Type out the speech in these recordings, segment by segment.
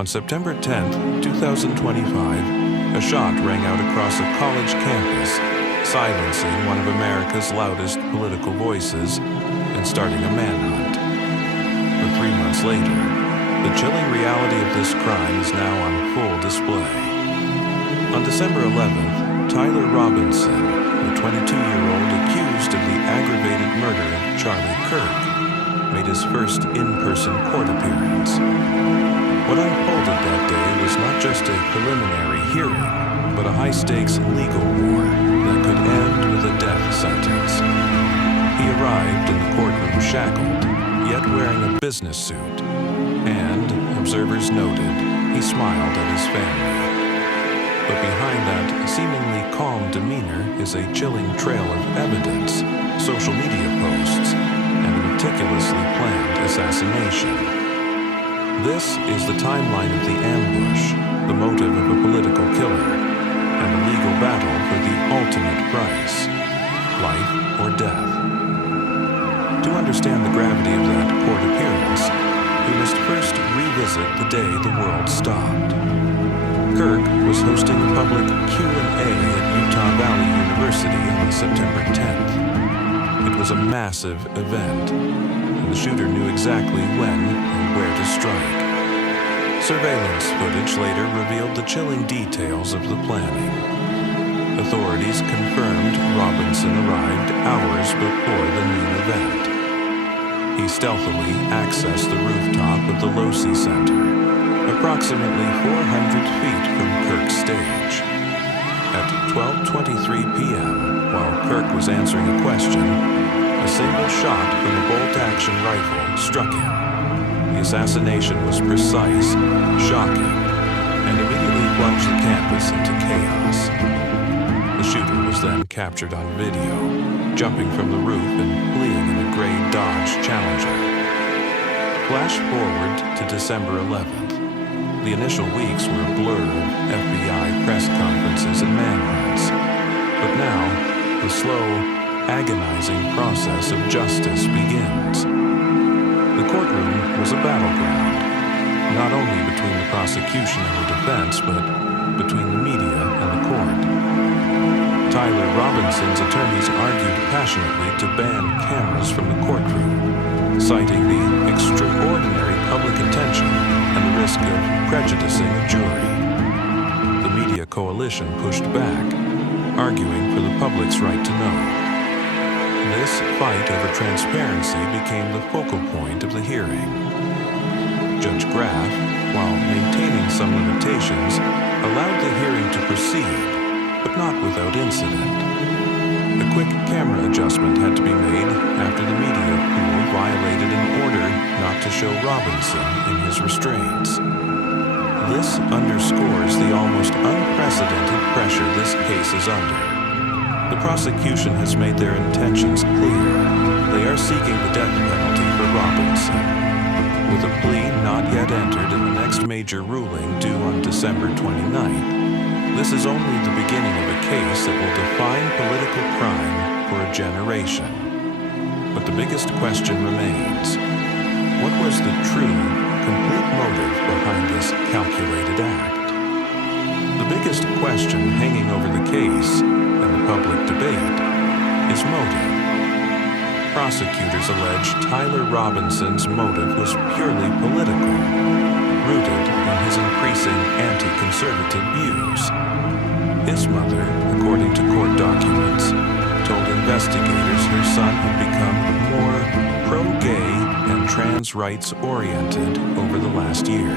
On September 10, 2025, a shot rang out across a college campus, silencing one of America's loudest political voices and starting a manhunt. But 3 months later, the chilling reality of this crime is now on full display. On December 11th, Tyler Robinson, the 22-year-old accused of the aggravated murder of Charlie Kirk, made his first in-person court appearance. What unfolded that day was not just a preliminary hearing, but a high-stakes legal war that could end with a death sentence. He arrived in the courtroom shackled, yet wearing a business suit, and, observers noted, he smiled at his family. But behind that seemingly calm demeanor is a chilling trail of evidence, social media posts, and a meticulously planned assassination. This is the timeline of the ambush, the motive of a political killer, and the legal battle for the ultimate price, life or death. To understand the gravity of that court appearance, we must first revisit the day the world stopped. Kirk was hosting a public Q&A at Utah Valley University on September 10th. It was a massive event, and the shooter knew exactly when and where to strike. Surveillance footage later revealed the chilling details of the planning. Authorities confirmed Robinson arrived hours before the noon event. He stealthily accessed the rooftop of the Losi Center, approximately 400 feet from Kirk's stage. At 12:23 p.m., while Kirk was answering a question, a single shot from a bolt-action rifle struck him. The assassination was precise, shocking, and immediately plunged the campus into chaos. The shooter was then captured on video, jumping from the roof and fleeing in a gray Dodge Challenger. Flash forward to December 11th. The initial weeks were a blur of FBI press conferences and manhunts. But now, the slow, agonizing process of justice begins. The courtroom was a battleground, not only between the prosecution and the defense, but between the media and the court. Tyler Robinson's attorneys argued passionately to ban cameras from the courtroom, citing the extraordinary public attention and the risk of prejudicing a jury. The media coalition pushed back, arguing for the public's right to know. This fight over transparency became the focal point of the hearing. Judge Graf, while maintaining some limitations, allowed the hearing to proceed, but not without incident. A quick camera adjustment had to be made after the media pool violated an order not to show Robinson in his restraints. This underscores the almost unprecedented pressure this case is under. The prosecution has made their intentions clear. They are seeking the death penalty for Robinson. With a plea not yet entered in the next major ruling due on December 29th, this is only the beginning of a case that will define political crime for a generation. But the biggest question remains: what was the true, complete motive behind this calculated act? The biggest question hanging over the case and the public debate is motive. Prosecutors allege Tyler Robinson's motive was purely political, rooted in his increasing anti-conservative views. His mother, according to court documents, told investigators her son had become more pro-gay and trans rights oriented over the last year.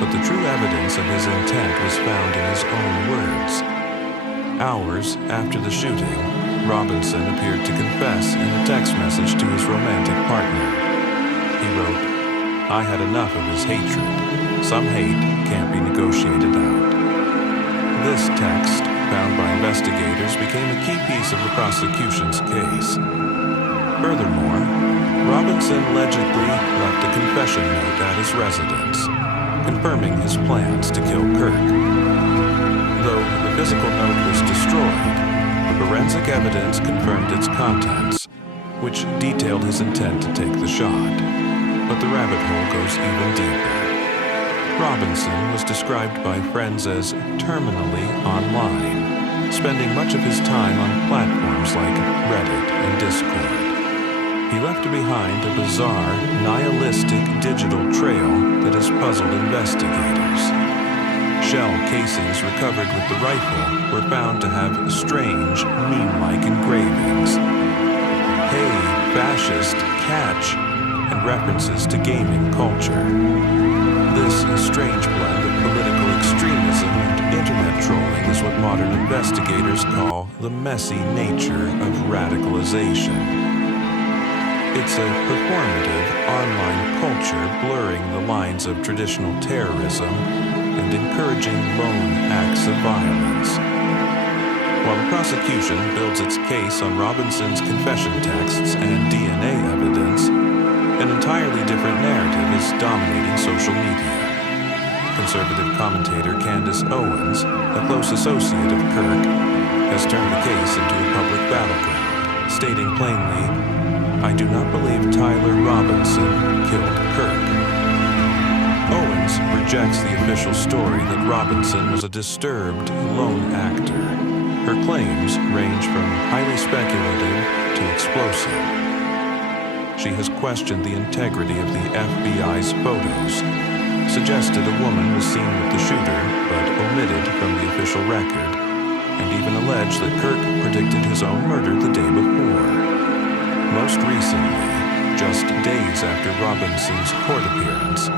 But the true evidence of his intent was found in his own words. Hours after the shooting, Robinson appeared to confess in a text message to his romantic partner. He wrote, "I had enough of his hatred. Some hate can't be negotiated out." This text, found by investigators, became a key piece of the prosecution's case. Furthermore, Robinson allegedly left a confession note at his residence, confirming his plans to kill Kirk. Though the physical note was destroyed, forensic evidence confirmed its contents, which detailed his intent to take the shot. But the rabbit hole goes even deeper. Robinson was described by friends as terminally online, spending much of his time on platforms like Reddit and Discord. He left behind a bizarre, nihilistic digital trail that has puzzled investigators. Shell casings recovered with the rifle were found to have strange, meme-like engravings. Hey, fascist, catch, and references to gaming culture. This strange blend of political extremism and internet trolling is what modern investigators call the messy nature of radicalization. It's a performative online culture blurring the lines of traditional terrorism and encouraging lone acts of violence. While the prosecution builds its case on Robinson's confession texts and DNA evidence, an entirely different narrative is dominating social media. Conservative commentator Candace Owens, a close associate of Kirk, has turned the case into a public battleground, stating plainly, "I do not believe Tyler Robinson killed Kirk." Owens rejects the official story that Robinson was a disturbed lone actor. Her claims range from highly speculative to explosive. She has questioned the integrity of the FBI's photos, suggested a woman was seen with the shooter but omitted from the official record, and even alleged that Kirk predicted his own murder the day before. Most recently, just days after Robinson's court appearance,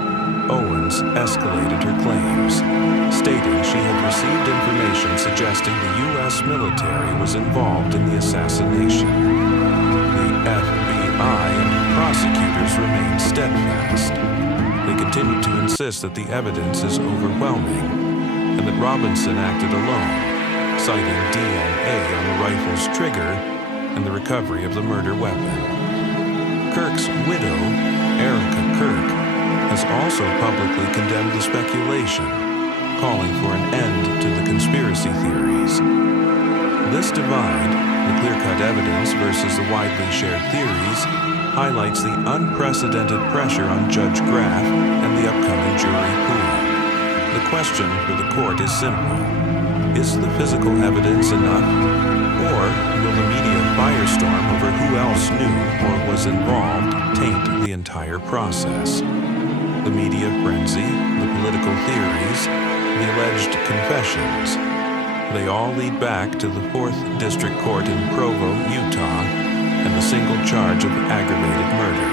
Owens escalated her claims, stating she had received information suggesting the U.S. military was involved in the assassination. The FBI and prosecutors remain steadfast. They continue to insist that the evidence is overwhelming and that Robinson acted alone, citing DNA on the rifle's trigger and the recovery of the murder weapon. Kirk's widow, Erica Kirk, has also publicly condemned the speculation, calling for an end to the conspiracy theories. This divide, the clear-cut evidence versus the widely shared theories, highlights the unprecedented pressure on Judge Graf and the upcoming jury pool. The question for the court is simple. Is the physical evidence enough? Or will the media firestorm over who else knew or was involved taint the entire process? The media frenzy, the political theories, the alleged confessions, they all lead back to the 4th District Court in Provo, Utah, and the single charge of aggravated murder.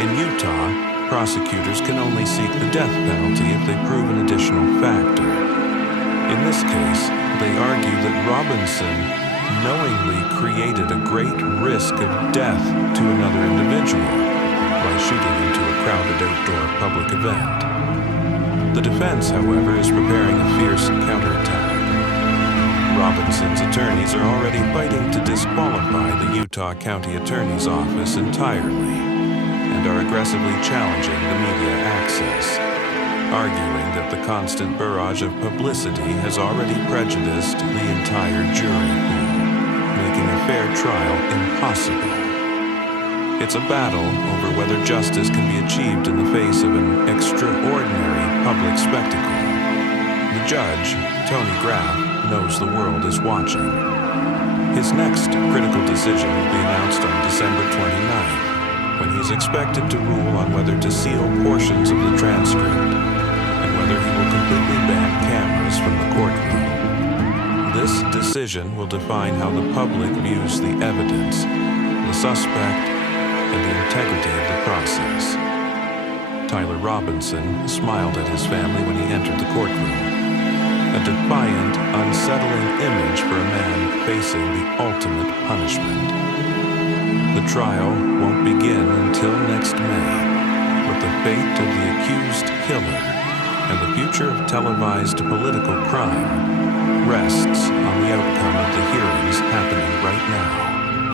In Utah, prosecutors can only seek the death penalty if they prove an additional factor. In this case, they argue that Robinson knowingly created a great risk of death to another individual by shooting into a crowded outdoor public event. The defense, however, is preparing a fierce counterattack. Robinson's attorneys are already fighting to disqualify the Utah County Attorney's Office entirely and are aggressively challenging the media access, arguing that the constant barrage of publicity has already prejudiced the entire jury pool, making a fair trial impossible. It's a battle over whether justice can be achieved in the face of an extraordinary public spectacle. The judge, Tony Graf, knows the world is watching. His next critical decision will be announced on December 29th, when he is expected to rule on whether to seal portions of the transcript and whether he will completely ban cameras from the courtroom. This decision will define how the public views the evidence, the suspect, and the integrity of the process. Tyler Robinson smiled at his family when he entered the courtroom. A defiant, unsettling image for a man facing the ultimate punishment. The trial won't begin until next May, but the fate of the accused killer and the future of televised political crime rests on the outcome of the hearings happening right now.